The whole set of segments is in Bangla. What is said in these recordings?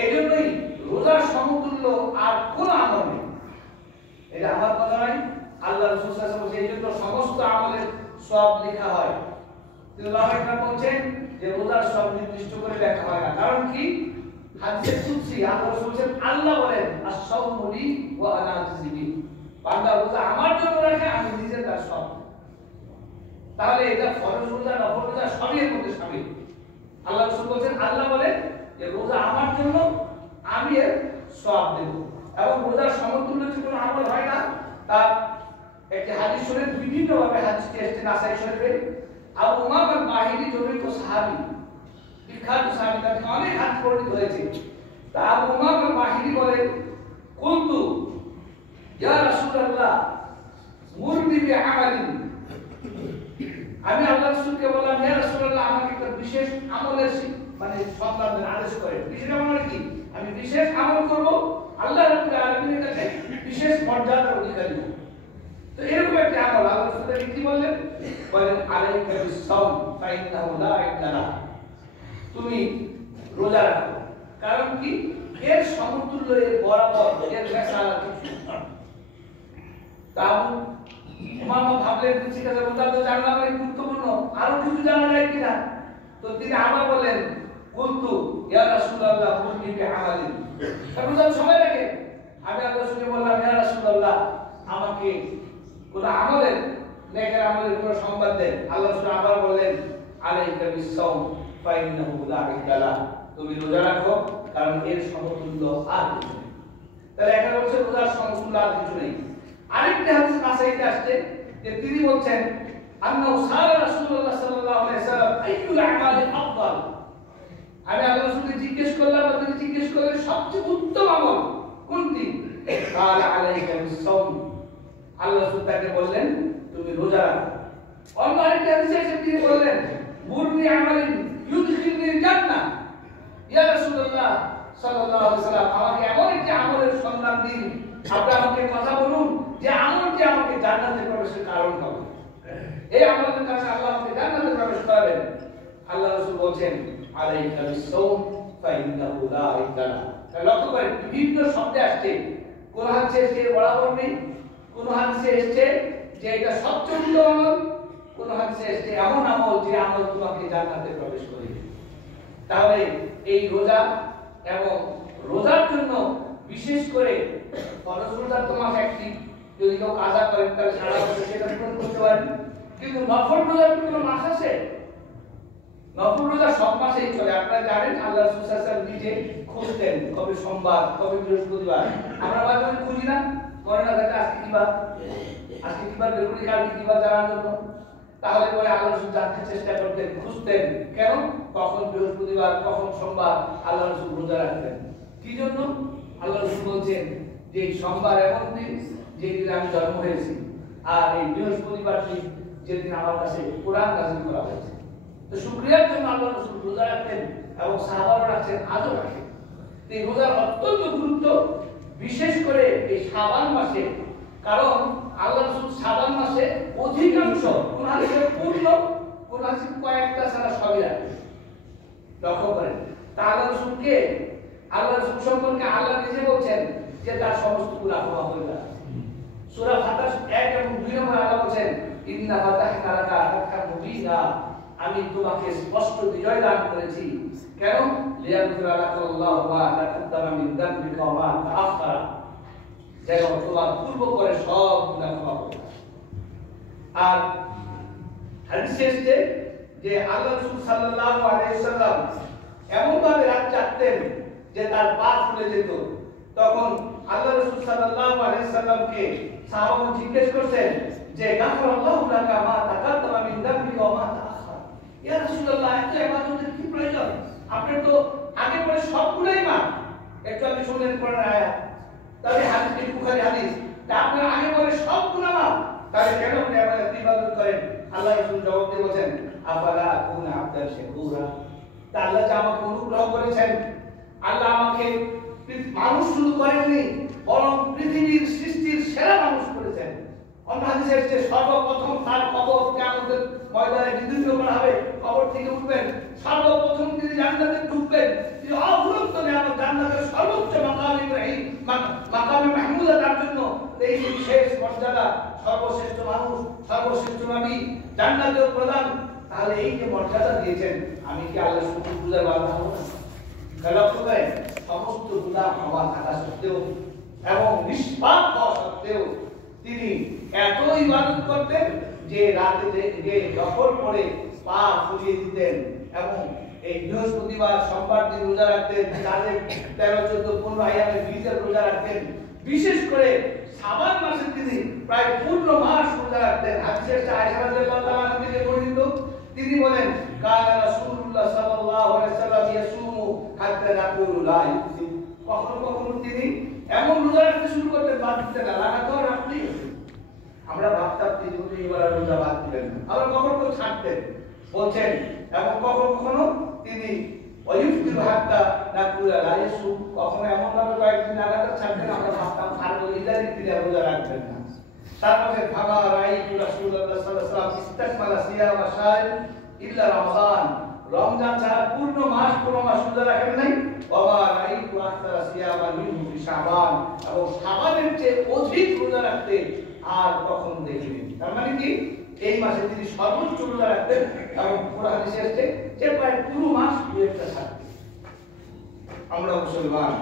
এইজন্যই রোজার সমতুল্য আর কোন আমল নেই। এটা আমার কথা নয়, আল্লাহ রাসূল সাল্লাল্লাহু আলাইহি ওয়াসাল্লাম এইজন্য সমস্ত আমলের সওয়াব লেখা হয়। কিন্তু লামাইকরা বলছেন যে রোজার সওয়াব নির্দিষ্ট করে লেখা হয় না। কারণ কি? হাদিসে কুদসি আল্লাহ রাসূল বলেন, আল্লাহ বলেন আস-সাওমু লি ওয়া আনা আজজি বিহি। বান্দা রোজা আমার জন্য রাখে, আমি নিজে তার সওয়াব। তাহলে এটা ফরজ রোজা নফল রোজা সবই এর মধ্যে শামিল। আল্লাহ রাসূল বলেন, আল্লাহ বলেন যে রোজা আমার জন্য, আমি এর সওয়াব দেব। এবং রোজার সমতুল্য যে কোনো আমল হয় না, তার একটি হাদিস শরীফ বিভিন্ন ভাবে হাদিসটি এসেছে নাসাই শরীফে। আবু উমামা আল-বাহিলি জনৈক সাহাবী, বিখ্যাত সাহাবী, তার অনেক হাদিস বর্ণিত হয়েছে। তা আবু উমামা আল-বাহিলি বলেন, কুনতু ইয়া রাসূলুল্লাহ মুরনি বিআমালিন, আমি আল্লাহ রাসূলকে বললাম, ইয়া রাসূলুল্লাহ আমাকে একটা বিশেষ আমলের মানে সন্ধান দেন, আদেশ করেন। বিশেষ আমল কি? আমি বিশেষ আমল করব, আল্লাহ রাব্বুল আলামিনের কাছে বিশেষ মর্যাদার অধিকারী হব। তো এরকম একটা আমল আল্লাহ রাসূল কি বললেন? বলেন আলাইকা বিস-সাওম ফাইন্নাহু লা ইল্লা, তুমি রোজা রাখো। কারণ কি? এর সমতুল্য, এর বরাবর, এর মেসালা কিছু নয়। তাও উমামা ভাবলেন ঠিক আছে, রোজা তো জানা মানে গুরুত্বপূর্ণ, আরো কিছু জানা যায় কিনা। তো তিনি আবার বলেন, কুনতু ইয়া রাসূলুল্লাহ মুরনি বিআমালিন, রোজা সময় রাখে। আমি আল্লাহ রাসূলকে বললাম, ইয়া রাসূলুল্লাহ আমাকে কোন আমলের, নেকের আমলের কোন সংবাদ দেন। আল্লাহ রাসূল আবার বললেন, আলাইকা বিস-সাওম ফাইন্নাহু লা ইল্লা, তুমি রোজা রাখো, কারণ এর সমতুল্য আর কিছু নেই। তাহলে এখানে বলছে রোজার সমতুল্য আর কিছু নেই। আরেকটা হাদিস নাসাইতে আসছে যে তিনি বলছেন, আন্নাহু সাআলা রাসূলুল্লাহ সাল্লাল্লাহু আলাইহি ওয়াসাল্লাম আইয়ুল আমালি আফদাল, আমি আল্লাহ রাসূলকে জিজ্ঞেস করলাম, তিনি জিজ্ঞেস করলেন সবচেয়ে উত্তম আমল কোনটি? ক্বালা আলাইকা বিস-সাওম, আল্লাহ রাসূল তাকে বললেন তুমি রোজা রাখো। অন্য আরেকটা হাদিসে এসে তিনি বললেন, মুরনি আমালিন ইউদখিলনিল জান্নাহ, ইয়া রাসূলুল্লাহ সাল্লাল্লাহু আলাইহি ওয়াসাল্লাম আমাকে এমন একটি আমলের সন্ধান দিন, আপনি আমাকে কথা বলুন যে আমলটি আমাকে জান্নাতে প্রবেশের কারণ হবে। এই আমলের কারণে আল্লাহ আমাকে জান্নাতে প্রবেশ করাবেন। আল্লাহ রাসূল বলেন আলাইকা বিস-সাওম ফাইন্নাহু লা ইল্লা। লক্ষ্য করেন বিভিন্ন শব্দে আসছে, কোন হাদিসে এসেছে বরাবর নেই, কোন হাদিসে এসেছে যে এটা সবচেয়ে উত্তম আমল, কোন হাদিসে এসেছে এমন আমল যে আমল তোমাকে জান্নাতে প্রবেশ করিয়ে দেবে। তাহলে এই রোজা এবং রোজার জন্য বিশেষ করে ফরজ রোজা তো মাস একটি, যদি কেউ কাজা করেন তাহলে সারা বছর সেটা পূরণ করতে পারেন। কিন্তু নফল রোজার কোনো মাস আছে? নফল রোজা সব মাসেই চলে। আপনারা জানেন আল্লাহ রাসূল সাল্লাল্লাহু আলাইহি ওয়াসাল্লাম নিজে খুঁজতেন কবে সোমবার, কবে বৃহস্পতিবার। আমরা মাঝে মাঝে খুঁজি না, মনে না থাকে আজকে কি বার, আজকে কি বার বের করি, কালকে কি বার জানার জন্য। তাহলে পরে আল্লাহ রাসূল জানতে চেষ্টা করতেন, খুঁজতেন, কেন কখন বৃহস্পতিবার, কখন সোমবার আল্লাহ রাসূল রোজা রাখতেন। কি জন্য? আল্লাহ রাসূল বলেন যে সোমবার এমন দিন যেদিন আমি জন্ম হয়েছি, আর এই বৃহস্পতিবার দিন যেদিন আমার কাছে কোরআন নাযিল করা হয়েছে। তো শুকরিয়ার জন্য আল্লাহ রাসূল রোজা রাখতেন এবং সাহাবারা রাখতেন, আজও রাখেন। এই রোজার অত্যন্ত গুরুত্ব, বিশেষ করে এই শাবান মাসে। কারণ আল্লাহ রাসূল শাবান মাসে অধিকাংশ, কোন হাদিসে পূর্ণ, কোন হাদিসে কয়েকটা ছাড়া সবই রাখেন। লক্ষ্য করেন তা আল্লাহ রাসূলকে, আল্লাহ রাসূল সম্পর্কে আল্লাহ নিজে বলছেন যে তার সমস্ত গুনাহ ক্ষমা করে দেন। সূরা ফাতর 1 এবং 2 নম্বরে আল্লাহ বলেন, ইন্না ফাতাহনা লাকা ফাতহান মুবিনা, আমি তোমাকে স্পষ্ট বিজয় দান করেছি। কেন? লিয়াগফিরা লাকাল্লাহু মা তাকাদ্দামা মিন যামবিকা ওয়া মা তাআখারা, যেন তোমার পূর্ব করে সব গুনাহ ক্ষমা করে। আর হাদিসে এসেছে যে আল্লাহ রাসূল সাল্লাল্লাহু আলাইহি ওয়াসাল্লাম এমন ভাবে রাত জাগতেন যে তার পা ফুলে যেত। তখন আল্লাহ রাসূল সাল্লাল্লাহু আলাইহি ওয়াসাল্লামকে সাহাবাগণ জিজ্ঞেস করতেন যে গাফারাল্লাহু লাকা মা তাকাদ্দামা মিন যামবিকা ওয়া মা তাআখারা, ইয়া রাসূলুল্লাহ এত ইবাদতের কি প্রয়োজন? আপনার তো আগে পরে সবগুলাই মাফ। একটু আপনি শুনলেন কোরআনের আয়াত, তাহলে হাদিস বুখারী হাদিস, তা আপনার আগে পরে সব গুনাহ মাফ, তাহলে কেন আপনি ইবাদত করেন? আল্লাহ রাসূল জবাব দিয়ে বলেন, আফালা আকুনা আবদান শাকুরা, তা আল্লাহ যে আমাকে অনুগ্রহ করেছেন, আল্লাহ আমাকে মানুষ শুধু করেননি, বরং পৃথিবীর সৃষ্টির সেরা মানুষ করেছেন। অন্য হাদিসে এসেছে সর্বপ্রথম তার কবর কিয়ামতের ময়দানে বিদীর্ণ করা হবে, কবর থেকে উঠবেন, সর্বপ্রথম তিনি জান্নাতে ঢুকবেন, অফুরন্ত নিয়ামত, জান্নাতের সর্বোচ্চ মাকাম ইব্রাহিম, মাকামে মাহমুদা, তার জন্য এই বিশেষ মর্যাদা, সর্বশ্রেষ্ঠ মানুষ, সর্বশ্রেষ্ঠ নবী, জান্নাতের প্রধান। তাহলে এই যে মর্যাদা দিয়েছেন, আমি কি আল্লাহ শুকরগুজার বান্দা হব না? লক্ষ্য করেন, সমস্ত গুনাহ হওয়া থাকা সত্ত্বেও এবং নিষ্পাপ হওয়া সত্ত্বেও তিনি এত ইবাদত করতেন যে রাতে যে দখল করে পা ফুলিয়ে দিতেন এবং এই বৃহস্পতিবার সোমবার দিন রোজা রাখতেন, তাদের 13, 14, 15 আয়ামের ভিতর রোজা রাখতেন। বিশেষ করে শাবান মাসে তিনি প্রায় পূর্ণ মাস রোজা রাখতেন। হাদিসে আয়েশা রাদিয়াল্লাহু তাআলা আনহা থেকে বর্ণিত, তিনি বলেন, কানা রাসূলুল্লাহ সাল্লাল্লাহু আলাইহি ওয়াসাল্লাম ইয়াসুমু হাত্তা নাকুলু লা ইউফতির। কখনো কখনো তিনি এমন রোজা রাখতে শুরু করতেন, বাদ দিতেন না, লাগাতার রাখতেই হতো। আমরা ভাবতাম তিনি এবার রোজা বাদ দিবেন না, আবার কখনো কখনো ছাড়তেন বলছেন, এবং কখনো কখনো তিনি ওয়ুফতির হাত্তা নাকুলু লা ইউসুম, কখনো এমন ভাবে কয়েকদিন লাগাতার ছাড়তেন আমরা ভাবতাম ছাড়বো, ইদানিং তিনি রোজা রাখবেন না। তারপরে ভাবা রাইতু রাসূলুল্লাহ সাল্লাল্লাহু আলাইহি ওয়াসাল্লাম ইস্তাকমালা সিয়াম শাহর ইল্লা রমাদান, রমজান ছাড়া পূর্ণ মাস রোজা রাখেন নাই। বাবা রাইতু আকতারা সিয়ামা মিনহু ফি শাবান, এবং শাবানের চেয়ে অধিক রোজা রাখতে আর কখনো দেখিনি। তার মানে কি, এই মাসে তিনি সর্বোচ্চ রোজা রাখতেন এবং কোরআন হাদিসে এসেছে যে প্রায় পুরো মাস একটা থাকতেন। আমরা মুসলমান,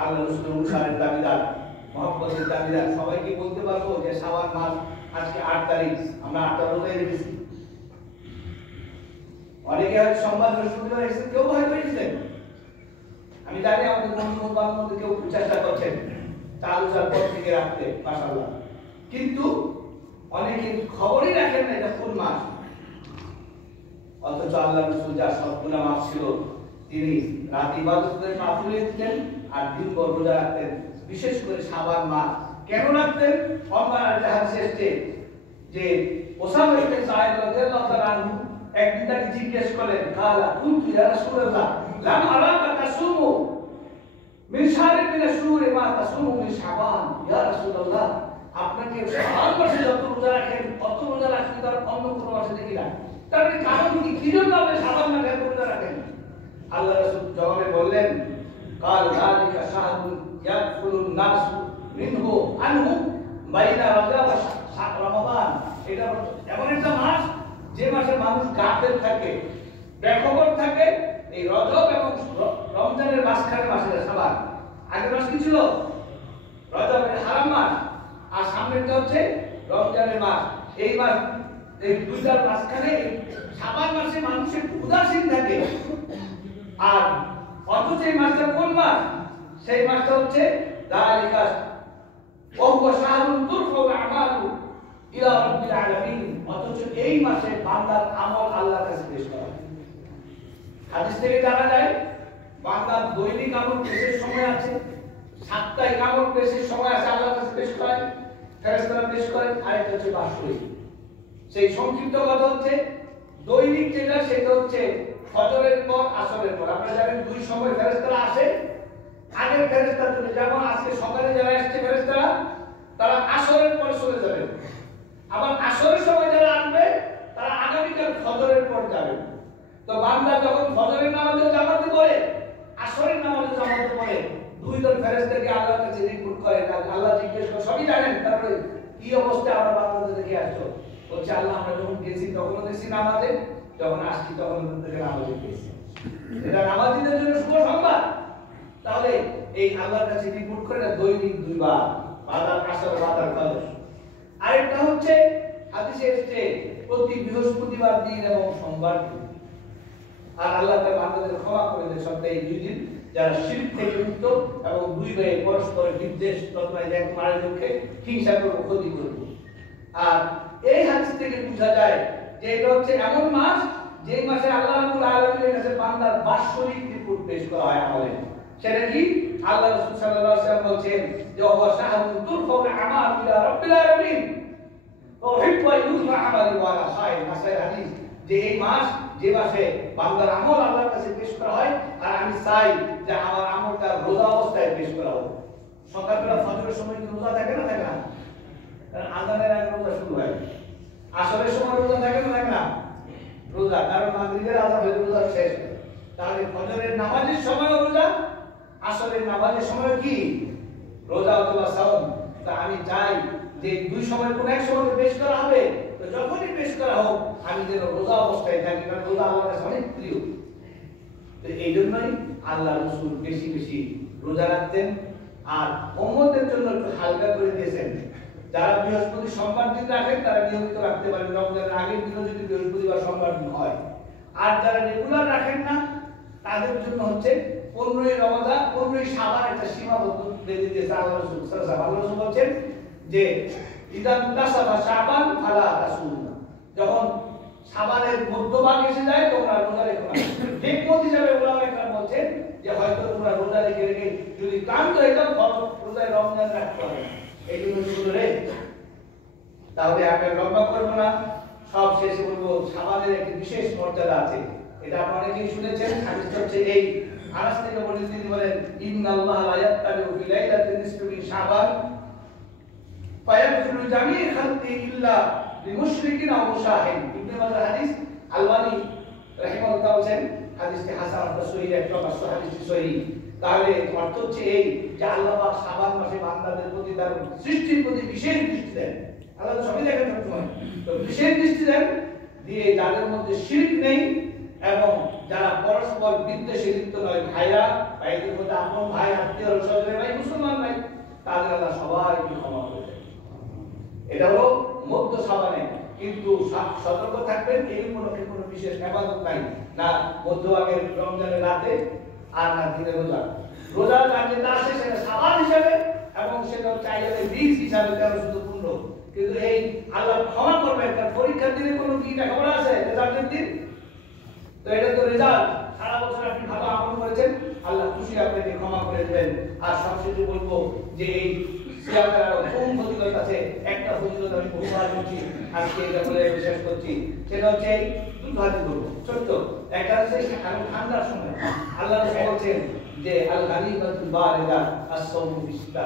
আল্লাহ রাসূলের অনুসারের দাবিদার, মহব্বতের দাবিদার, সবাইকে বলতে পারবো যে শাবান মাস আজকে 8 তারিখ, আমরা 8টা রোজা রেখেছি। অনেকে হয়তো সোমবার বৃহস্পতিবার রেখেছেন, কেউ হয়তো রেখেছেন। আমি জানি আমাদের বন্ধু বান্ধব মধ্যে কেউ চেষ্টা করছেন চালু পর থেকে রাখতে, মাশাআল্লাহ, কিন্তু অনেকে খবরই রাখেন না এটা কোন মাস। অথচ আল্লাহ রাসূল যার সব গুনাহ মাফ ছিল, তিনি রাত ইবাদত করে পা ফুলিয়ে দিতেন আর দিনভর রোজা রাখতেন। বিশেষ করে শাবান মাস কেন রাখতেন? ওমর হাদিসে এসেছে যে ওসামা ইবনে যায়েদ রাদিয়াল্লাহু তাআলা আনহু একদিন তাকে জিজ্ঞেস করলেন, কালা কুনতু ইয়া রাসূলুল্লাহ লাম আরাকা তাসুমু মিন শাহরিন মিন আশ-শুহুরি মা তাসুমু মিন শাবান, ইয়া রাসূলুল্লাহ, আপনাকে শাবান মাসে যত রোজা রাখেন অত রোজা রাখতে তার অন্য কোনো মাসে দেখি না, তার কারণ কি জন্য আপনি শাবান মাসে এত রোজা রাখেন? আল্লাহ রাসূল জবাবে বললেন, কাল যালিকা শাহরুন ইয়াদখুলুন নাসু মিনহু আনহু বাইনা রজব ওয়া রমাদান। এটা এমন একটা মাস যে মাসে মানুষ গাফেল থাকে, বেখবর থাকে। এই রজব এবং রমজানের মাঝখানে মাসে শাবান। আগের মাস কি ছিল? রজবের হারাম মাস, আর সামনেরটা হচ্ছে রমজানের মাস। এই মাস, এই দুইটার মাঝখানে শাবান মাসে মানুষ একটু উদাসীন থাকে। আর অথচ এই মাসটা কোন মাস? সেই মাসটা হচ্ছে যালিকা ওয়া হুয়া শাহরুন তুরফাউ আমালু ইলা রাব্বিল আলামিন। অথচ এই মাসে বান্দার আমল আল্লাহর কাছে পেশ করা হয়। হাদিস থেকে জানা যায় বান্দার দৈনিক আমল পেশের সময় আছে, সাপ্তাহিক আমল পেশের সময় আছে, আল্লাহর কাছে পেশ করা হয়, ফেরেশতারা পেশ করেন। আর এটা হচ্ছে বাৎসরিক। সেই সংক্ষিপ্ত কথা হচ্ছে দৈনিক যেটা, সেটা হচ্ছে ফজরের পর আসরের পর। আপনারা জানেন দুই সময় ফেরেশতারা আসে। আগের ফেরেশতারা, যেমন আজকে সকালে যারা আসছে ফেরেশতারা, তারা আসরের পর চলে যাবে। আবার আসরের সময় যারা আসবে তারা আগামীকাল ফজরের পর যাবে। তো বান্দা যখন ফজরের নামাজে জামাতে পড়ে, আসরের নামাজে জামাতে পড়ে, দুই দল ফেরেশতাকে আল্লাহর কাছে রিপোর্ট করে। আল্লাহ জিজ্ঞেস করে, সবই জানেন, তারপরে কি অবস্থা আমরা বান্দাদের দেখে আসছো? বলছে, আল্লাহ আমরা যখন গেছি তখন দেখছি নামাজে, যখন আসছি তখন থেকে নামাজে গেছি। এটা নামাজীদের জন্য শুভ সংবাদ। তাহলে এই আল্লাহর কাছে রিপোর্ট করে না দৈনিক দুইবার, বাদার আসর বাদার ফজর। আরেকটা হচ্ছে হাদিসে এসেছে প্রতি বৃহস্পতিবার দিন এবং সোমবার দিন। আর আল্লাহ তাআলা বান্দাদের ক্ষমা করে দেন সপ্তাহে এই দুই দিন, যারা শিরক থেকে মুক্ত এবং দুই ভাই পরস্পরের বিদ্বেষ তৎপরতায় এক আরেকজনকে হিংসা করবে, ক্ষতি করবে। আর এই হাদিস থেকে বোঝা যায় যে এটা হচ্ছে এমন মাস যে মাসে আল্লাহ রাব্বুল আলামিনের কাছে বান্দার বাৎসরিক রিপোর্ট পেশ করা হয় আমলে। সেটা কি? আল্লাহ রাসূল সাল্লাল্লাহু আলাইহি ওয়াসাল্লাম বলেন যে ওয়া শাহরুন তুরফাউ আমাল ইলা রাব্বিল আলামিন ওয়া ইউহিব্বু ইউযফা আমালু ওয়ালা খায়র। মাসের হাদিস যে এই মাস যে মাসে বান্দার আমল আল্লাহর কাছে পেশ করা হয়, আর আমি চাই যে আমার আমলটা রোজা অবস্থায় পেশ করা হোক। সকালবেলা ফজরের সময় কি রোজা থাকে না? থাকে না? কারণ আযানের আগে রোজা শুরু হয়। আসরের সময় রোজা থাকে না? থাকে না? রোজা, কারণ মাগরিবের আযান হয়ে রোজা শেষ। তাহলে ফজরের নামাজের সময় রোজা, আসরের নামাজের সময় কি রোজা অথবা সাওম। তা আমি চাই যে দুই সময় কোন এক সময় পেশ করা হবে, তো যখনই পেশ করা হোক আমি যেন রোজা অবস্থায় থাকি, কারণ রোজা আল্লাহর কাছে অনেক প্রিয়। তো এই জন্যই আল্লাহ রাসূল বেশি বেশি রোজা রাখতেন। আর উম্মতের জন্য একটু হালকা করে দিয়েছেন, যারা বৃহস্পতি সোমবার দিন রাখেন তারা নিয়মিত রাখতে পারেন, রমজানের আগের দিনও যদি বৃহস্পতিবার সোমবার দিন হয়। আর যারা রেগুলার রাখেন না তাদের জন্য হচ্ছে 15ই রমজান 15ই শাবান একটা সীমাবদ্ধ বেঁধে দিয়েছে আল্লাহ রাসূল সাল্লাল্লাহু আলাইহি ওয়াসাল্লাম। আল্লাহ রাসূল বলেন যে ইদান তাসাবা শাবান ফালা তাসুমু, যখন শাবানের মধ্যভাগ এসে যায় তোমরা রোজা রেখো না। হিকমত হিসেবে উলামায়ে কেরাম বলেন যে হয়তো তোমরা রোজা রেখে রেখে যদি ক্লান্ত হয়ে যাও রোজায় রমজান রাখতে হবে, এই জন্য শুরু রে। তাহলে আমি লম্বা করব না, সব শেষে বলবো শাবানের একটি বিশেষ মর্যাদা আছে। এটা আপনারা অনেকেই শুনেছেন। হাদিস হচ্ছে এই, আনাস থেকে বলেন, তিনি বলেন ইন্নাল্লাহা লা ইয়াত্তাবিউ ফি লাইলাতিন নিসফি মিন শাবান ফায়াগফিরু জামিআ খালকি ইল্লা লিমুশরিকিন আও মুশাহিন। ইবনে মাজাহ হাদিস, আলবানী রাহিমাহুল্লাহ বলেন হাদিসটি হাসান বা সহিহ, একটা মাসু হাদিসটি সহিহ। তাহলে অর্থ হচ্ছে এই যে আল্লাহ পাক শাবান মাসে বান্দাদের প্রতি তার সৃষ্টির প্রতি বিশেষ দৃষ্টি দেন। আল্লাহ তো সবই দেখেন সবসময়, তো বিশেষ দৃষ্টি দেন দিয়ে যাদের মধ্যে শিরক নেই এবং যারা পরস্পর বিদ্বেষে লিপ্ত নয়, ভাইরা ভাইদের মধ্যে আপন ভাই, আত্মীয় স্বজনের ভাই, মুসলমান ভাই, তাদের আল্লাহ সবাইকে ক্ষমা করে দেন। এটা হলো মধ্য শাবানে। কিন্তু সতর্ক থাকবেন, এই উপলক্ষে কোনো বিশেষ ইবাদত নাই, না মধ্যভাগের রমজানের রাতে আর না দিনের রোজা। রোজার কাজ যেটা আছে সেটা শাবান হিসাবে এবং সেটা চাইলে 20 হিসাবে 1315। কিন্তু এই আল্লাহ ক্ষমা করবেন, কারণ পরীক্ষার দিনে কোনো কি লেখাপড়া আছে রেজাল্টের দিন? তো এটা তো রেজাল্ট, সারা বছর আপনি ভালো আমল করেছেন, আল্লাহ খুশি আপনাকে ক্ষমা করে দেবেন। আর সবশেষে বলবো যে এই সিয়ামের আরো কোন ফজিলত আছে, একটা ফজিলত আমি বহুবার বলছি, আজকে এটা বলে শেষ করছি। সেটা হচ্ছে এই দুটো হাদিস বলবো ছোট্ট। একটা হচ্ছে ঠান্ডার সময় আল্লাহ রাসূল বলেছেন যে আল গানিমাতুল বারিদা আস-সাওমু ফিসতা।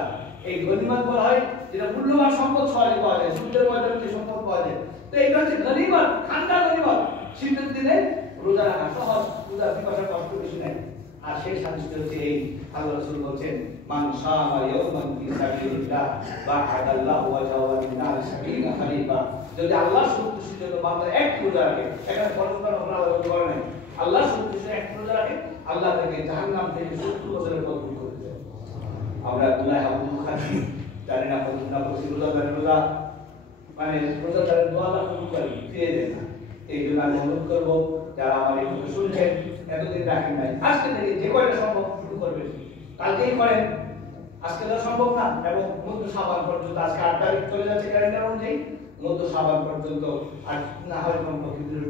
এই গনিমত বলা হয় যেটা মূল্যবান সম্পদ সহজে পাওয়া যায়, সূর্যের ময়দানে যে সম্পদ পাওয়া যায়, তো এটা হচ্ছে গনিমত, ঠান্ডা গনিমত। শীতের দিনে রোজা রাখা সহজ, রোজা পিপাসার কষ্ট বেশি নাই। আর সেই হাদিসটি হচ্ছে এই, আল্লাহ রাসূল বলেন মান শামা ইয়াওমান ফি সাবিলিল্লাহ বা'আদাল্লাহু ওয়াজহাহু মিন নার 70 খলিফা। যদি আল্লাহ সন্তুষ্টির জন্য বান্দা এক রোজা রাখে, এখানে পরস্পর আমরা আলোচনা করা নাই, আল্লাহ সন্তুষ্টির এক রোজা রাখে, আল্লাহ তাকে জাহান্নাম থেকে 70 বছরের পথ দূর করে দেবে। আমরা গুনাহ হাবুল খাচ্ছি, জানি না কত না কত রোজাদারের রোজা মানে রোজাদারের দোয়া আল্লাহ কবুল করে ফিরে দেন না। এই জন্য আমি অনুরোধ করবো যারা আমার এই কথা শুনছেন, এতদিন রাখেন নাই, আজকে থেকে যে কয়টা সম্ভব শুরু করবেন, কালকেই করেন, আজকে তো সম্ভব না। এবং মধ্য শাবান পর্যন্ত, আজকে 8 তারিখ চলে যাচ্ছে ক্যালেন্ডার অনুযায়ী, মধ্য শাবান পর্যন্ত আর না হয়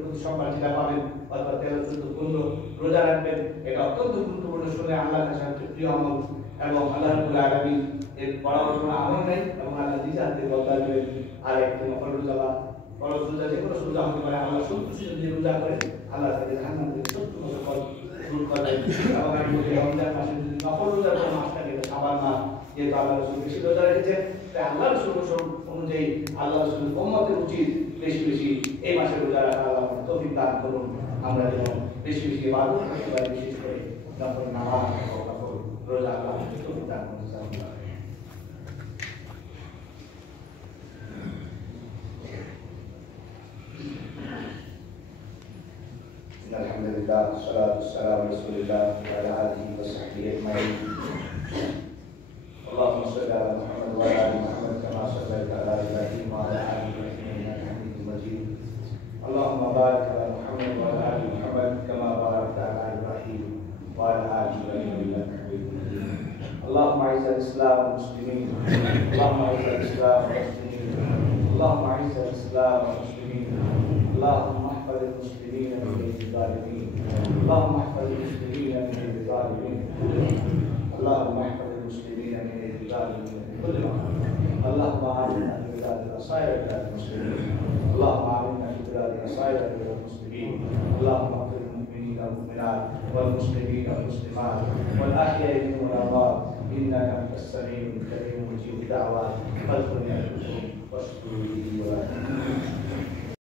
প্রতি সোমবার যেটা পাবেন অথবা 13, 14, 15 রোজা রাখবেন। এটা অত্যন্ত গুরুত্বপূর্ণ, শুনে আল্লাহর কাছে আমাদের প্রিয় আমল এবং আল্লাহ রাব্বুল আলামিন এর বরাবর কোনো আমল নাই এবং আল্লাহ নিজে হাতে বদলা দেবেন। আর একটি নফল রোজা বা ফরজ রোজা, যে কোনো রোজা হতে পারে, আল্লাহ সন্তুষ্টি যদি রোজা করে আল্লাহ তাদের জাহান্নাম থেকে 70 বছর পর দূর করবেন। এবং আমি বলি রমজান মাসে যদি নফল রোজার কোনো মাস থাকে, এটা শাবান মাস, যেহেতু আল্লাহ রাসূল বেশি রোজা রেখেছেন, তাই আল্লাহ রাসূল অনুযায়ী আল্লাহ রাসূল উম্মতের উচিত বেশি বেশি এই মাসে রোজা রাখা। আল্লাহ তৌফিক দান করুন, আমরা যেন বেশি বেশি ইবাদত করতে পারি, বিশেষ করে নফল নামাজ ও নফল রোজা আল্লাহ তৌফিক দান করুন। আলহামদুলিল্লাহ, والصلاة والسلام على رسول الله وعلى آله وصحبه أجمعين. اللهم صل على محمد وعلى آل محمد كما صليت على إبراهيم وعلى آل إبراهيم إنك حميد مجيد. اللهم بارك على محمد وعلى آل محمد كما باركت على إبراهيم وعلى آل إبراهيم إنك حميد مجيد. اللهم أعز الإسلام والمسلمين، اللهم أعز الإسلام والمسلمين، اللهم أعز الإسلام والمسلمين، اللهم احفظ المسلمين من يد الظالمين، اللهم احفظ المسلمين من يد الظالمين، اللهم احفظ المسلمين من يد الظالمين من كل مكان. اللهم آمنا في بلادنا سائر بلاد المسلمين، اللهم آمنا في بلادنا سائر بلاد المسلمين، اللهم اغفر للمؤمنين والمؤمنات والمسلمين والمسلمات والأحياء منهم والأموات، إنك أنت السميع الكريم مجيب الدعوات. فاذكرني أذكركم واشكروا لي ولا تكفرون.